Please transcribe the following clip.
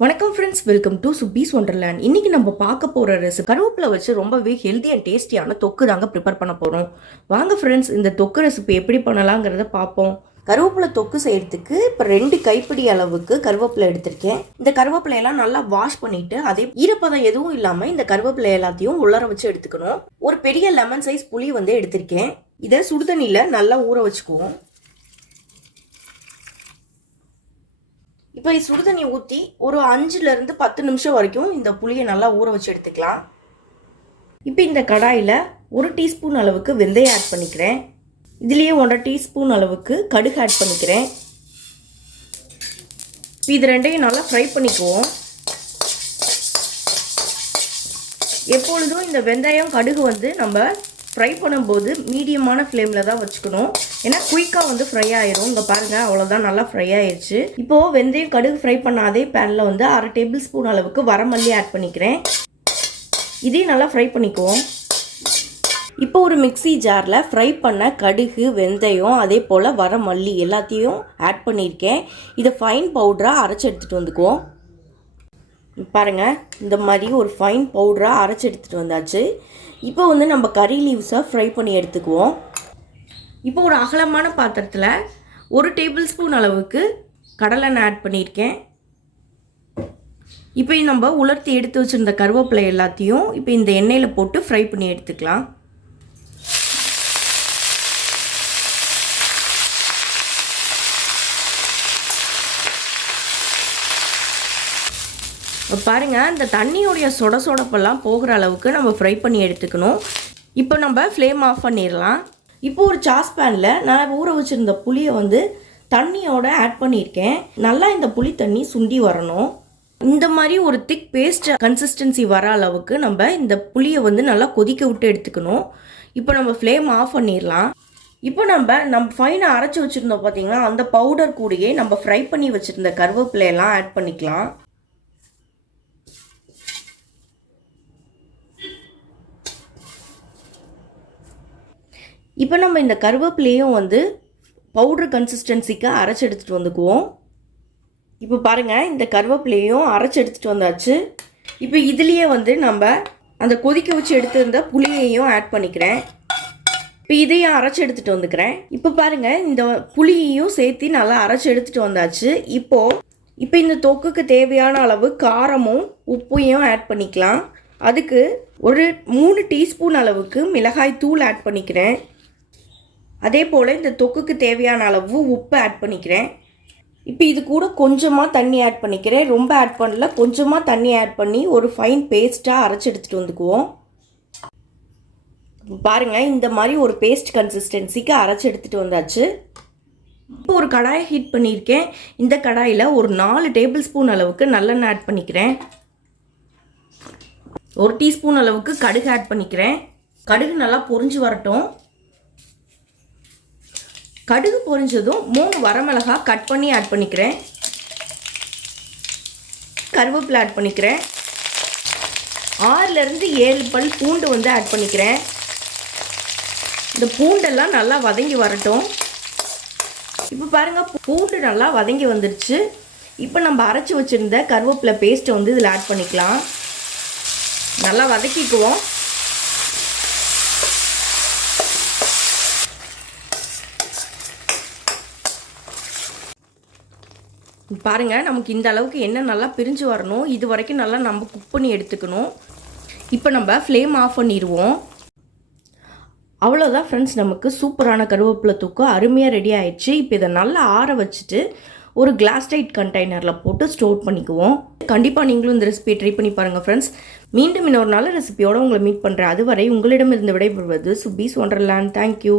வணக்கம் friends welcome to Subbi's wonderland இன்னைக்கு நம்ம பார்க்க போகிற ரெசிபி கருவேப்பிலை வச்சு ரொம்பவே ஹெல்தி அண்ட் டேஸ்டியான தொக்கு தாங்க ப்ரிப்பேர் பண்ண போகிறோம் வாங்க ஃப்ரெண்ட்ஸ் இந்த தொக்கு ரெசிபி எப்படி பண்ணலாங்கிறத பார்ப்போம். கருவேப்பிலை தொக்கு செய்யறதுக்கு இப்போ ரெண்டு கைப்பிடி அளவுக்கு கருவேப்பிலை எடுத்திருக்கேன். இந்த கருவேப்பிலையெல்லாம் நல்லா வாஷ் பண்ணிட்டு அதே ஈரப்பதம் எதுவும் இல்லாமல் இந்த கருவேப்பிலை எல்லாத்தையும் உள்ளர வச்சு எடுத்துக்கணும். ஒரு பெரிய லெமன் சைஸ் புளி வந்து எடுத்திருக்கேன். இதை சுடுதண்ணியில் நல்லா ஊற வச்சுக்குவோம். இப்போ சுடுதண்ணி ஊற்றி ஒரு அஞ்சுலேருந்து பத்து நிமிஷம் வரைக்கும் இந்த புளியை நல்லா ஊற வச்சு எடுத்துக்கலாம். இப்போ இந்த கடாயில் ஒரு டீஸ்பூன் அளவுக்கு வெந்தயம் ஆட் பண்ணிக்கிறேன். இதுலேயே ஒன்றரை டீஸ்பூன் அளவுக்கு கடுகு ஆட் பண்ணிக்கிறேன். இப்போ இது ரெண்டையும் நல்லா ஃப்ரை பண்ணிக்குவோம். எப்பொழுதும் இந்த வெந்தயம் கடுகு வந்து நம்ம ஃப்ரை பண்ணும்போது மீடியமான ஃப்ளேமில் தான் வச்சுக்கணும். ஏன்னா குயிக்காக வந்து ஃப்ரை ஆயிரும். இங்கே பாருங்கள் அவ்வளோதான் நல்லா ஃப்ரை ஆயிடுச்சு இப்போது வெந்தயம் கடுகு ஃப்ரை பண்ண அதே பேனில் வந்து அரை டேபிள் ஸ்பூன் அளவுக்கு வரமல்லி ஆட் பண்ணிக்கிறேன். இதையும் நல்லா ஃப்ரை பண்ணிக்குவோம். இப்போ ஒரு மிக்சி ஜாரில் ஃப்ரை பண்ண கடுகு வெந்தயம் அதே போல் வர மல்லி எல்லாத்தையும் ஆட் பண்ணியிருக்கேன். இதை ஃபைன் பவுடராக அரைச்சி எடுத்துகிட்டு வந்துக்குவோம். பாருங்கள் இந்த மாதிரி ஒரு ஃபைன் பவுடராக அரைச்சி எடுத்துகிட்டு வந்தாச்சு. இப்போ வந்து நம்ம கறி லீவ்ஸை ஃப்ரை பண்ணி எடுத்துக்குவோம். இப்போ ஒரு அகலமான பாத்திரத்தில் ஒரு டேபிள் ஸ்பூன் அளவுக்கு கடலெண்ணெய் ஆட் பண்ணியிருக்கேன். இப்போ நம்ம உலர்த்தி எடுத்து வச்சுருந்த கருவேப்பிலை எல்லாத்தையும் இப்போ இந்த எண்ணெயில் போட்டு ஃப்ரை பண்ணி எடுத்துக்கலாம். பாருங்கள் இந்த தண்ணியோடைய சொட சொடப்பெல்லாம் போகிற அளவுக்கு நம்ம ஃப்ரை பண்ணி எடுத்துக்கணும். இப்போ நம்ம ஃப்ளேம் ஆஃப் பண்ணிடலாம். இப்போ ஒரு சாஸ்பேனில் நான் ஊற வச்சுருந்த புளியை வந்து தண்ணியோட ஆட் பண்ணியிருக்கேன். நல்லா இந்த புளி தண்ணி சுண்டி வரணும். இந்த மாதிரி ஒரு திக் பேஸ்ட் கன்சிஸ்டன்சி வர அளவுக்கு நம்ம இந்த புளியை வந்து நல்லா கொதிக்க விட்டு எடுத்துக்கணும். இப்போ நம்ம ஃப்ளேம் ஆஃப் பண்ணிடலாம். இப்போ நம்ம நம்ம ஃபைனாக அரைச்சி வச்சுருந்தோம் பார்த்தீங்கன்னா அந்த பவுடர் கூடயே நம்ம ஃப்ரை பண்ணி வச்சுருந்த கருவேப்பிலையெல்லாம் ஆட் பண்ணிக்கலாம். இப்போ நம்ம இந்த கருவேப்பிலையும் வந்து பவுட்ரு கன்சிஸ்டன்சிக்கு அரைச்சி எடுத்துகிட்டு வந்துக்குவோம். இப்போ பாருங்கள் இந்த கருவேப்பிலையும் அரைச்சி எடுத்துகிட்டு வந்தாச்சு. இப்போ இதுலேயே வந்து நம்ம அந்த கொதிக்க வச்சு எடுத்துருந்த புளியையும் ஆட் பண்ணிக்கிறேன். இப்போ இதையும் அரைச்சி எடுத்துகிட்டு வந்துக்கிறேன். இப்போ பாருங்கள் இந்த புளியையும் சேர்த்து நல்லா அரைச்சி எடுத்துகிட்டு வந்தாச்சு. இப்போது இப்போ இந்த தொக்குக்கு தேவையான அளவு காரமும் உப்பையும் ஆட் பண்ணிக்கலாம். அதுக்கு ஒரு மூணு டீஸ்பூன் அளவுக்கு மிளகாய் தூள் ஆட் பண்ணிக்கிறேன். அதே போல் இந்த தொக்குக்கு தேவையான அளவு உப்பு ஆட் பண்ணிக்கிறேன். இப்போ இது கூட கொஞ்சமாக தண்ணி ஆட் பண்ணிக்கிறேன். ரொம்ப ஆட் பண்ணல. கொஞ்சமாக தண்ணி ஆட் பண்ணி ஒரு ஃபைன் பேஸ்ட்டாக அரைச்சி எடுத்துகிட்டு வந்துக்குவோம். பாருங்கள் இந்த மாதிரி ஒரு பேஸ்ட் கன்சிஸ்டன்சிக்கு அரைச்சி எடுத்துகிட்டு வந்தாச்சு. இப்போ ஒரு கடாயை ஹீட் பண்ணியிருக்கேன். இந்த கடாயில் ஒரு நாலு டேபிள் ஸ்பூன் அளவுக்கு நல்லெண்ணெய் ஆட் பண்ணிக்கிறேன். ஒரு டீஸ்பூன் அளவுக்கு கடுகு ஆட் பண்ணிக்கிறேன். கடுகு நல்லா பொறிஞ்சு வரட்டும். கடுகு பொரிஞ்சதும் மூணு வரமிளகா கட் பண்ணி ஆட் பண்ணிக்கிறேன். கருவேப்பிலை ஆட் பண்ணிக்கிறேன். ஆறுலேருந்து ஏழு பல் பூண்டு வந்து ஆட் பண்ணிக்கிறேன். இந்த பூண்டெல்லாம் நல்லா வதங்கி வரட்டும். இப்போ பாருங்கள் பூண்டு நல்லா வதங்கி வந்துருச்சு. இப்போ நம்ம அரைச்சி வச்சுருந்த கருவேப்பிலை பேஸ்ட்டை வந்து இதில் ஆட் பண்ணிக்கலாம். நல்லா வதக்கிக்குவோம். பாருங்கள் நமக்கு இந்த அளவுக்கு எண்ணெய் நல்லா பிரிஞ்சு வரணும் இது வரைக்கும் நல்லா நம்ம குக் பண்ணி எடுத்துக்கணும். இப்போ நம்ம ஃப்ளேம் ஆஃப் பண்ணிடுவோம். அவ்வளோதான் ஃப்ரெண்ட்ஸ் நமக்கு சூப்பரான கருவேப்பிலை தூக்கம் அருமையாக ரெடி ஆயிடுச்சு. இப்போ இதை நல்லா ஆற வச்சுட்டு ஒரு கிளாஸ் டைட் கண்டெய்னரில் போட்டு ஸ்டோர் பண்ணிக்குவோம். கண்டிப்பாக நீங்களும் இந்த ரெசிபியை ட்ரை பண்ணி பாருங்கள் ஃப்ரெண்ட்ஸ் மீண்டும் இன்னொரு நல்ல ரெசிபியோடு உங்களை மீட் பண்ணுறேன் அதுவரை உங்களிடமிருந்து விடைபெறுவது சுபீஸ் ஒன்றர்லான் தேங்க்யூ